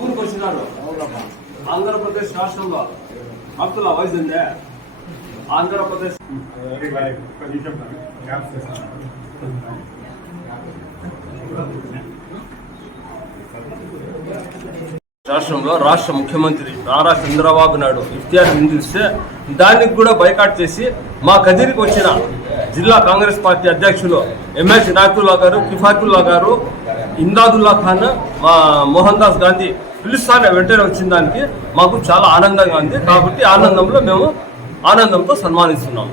ఊరికి వచ్చినారు. ఆంధ్రప్రదేశ్ రాష్ట్రంలో భక్తుల వయసుందే. ఆంధ్రప్రదేశ్ రాష్ట్రంలో రాష్ట్ర ముఖ్యమంత్రి నారా చంద్రబాబు నాయుడు ఇఫ్తియార్ నిందిస్తే దానికి కూడా బైకాట్ చేసి మా కదిరికి వచ్చిన జిల్లా కాంగ్రెస్ పార్టీ అధ్యక్షులు ఎంఎస్ నాయకుల్లా గారు, కిఫాతుల్లా గారు, ఇందాదుల్లా ఖాన్, మా మోహన్ దాస్ గాంధీ పిలుస్తానే వెంటనే వచ్చిన దానికి మాకు చాలా ఆనందంగా ఉంది. కాబట్టి ఆనందంతో సన్మానిస్తున్నాము.